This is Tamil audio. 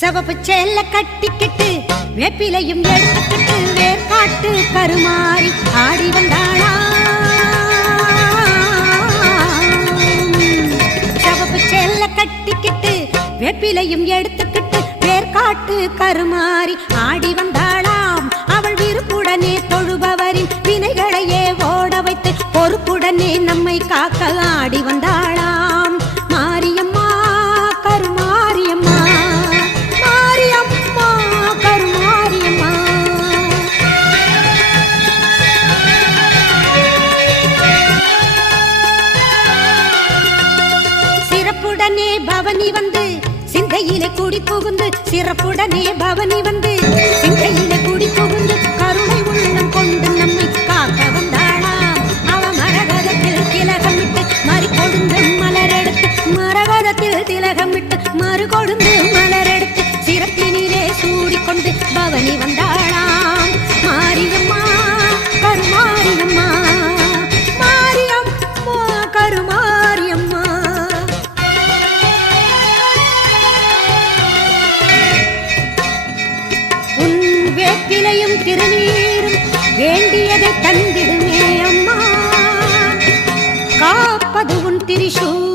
சிவப்பு சேல கட்டிக்கிட்டு வேப்பிலையும் எடுத்துக்கிட்டு வேர்காட்டு கருமாறி ஆடி வந்தாளா. சிவப்பு சேல கட்டிக்கிட்டு வேப்பிலையும் எடுத்துக்கிட்டு வேர்காட்டு கருமாறி ஆடி வந்தாளாம். அவள் விருப்புடனே தொழுபவரின் வினைகளையே ஓட வைத்து பொறுப்புடனே நம்மை காக்க ஆடி வந்தாளாம். மாரியம்மா கருமாரியம்மா, மாரியம்மா கருமாரியம்மா. சிறப்புடனே பவனி வந்து சிந்தையிலே குடி புகுந்து, சிறப்புடனே பவனி வந்து சிந்தையிலே குடி புகுந்து கருணை உள்ளம் கொண்டு நம்மை காக்க வந்தாளாம். அவ மரகதத்தில் திலகமிட்டு மறு கொடுந்து மலரெடுத்து, மரகதத்தில் திலகமிட்டு மறு கொடுந்து மலரெடுத்து சிரத்தினிலே சூடிக்கொண்டு பவனி வந்தாளாம். மாரியம்மா கருமாரியம்மா, மாரியம்மா கருமாரியம்மா. வேப்பிலையும் திருநீரும் வேண்டியதை தந்திடுமே அம்மா, காப்பது உன் திரிசூலம்.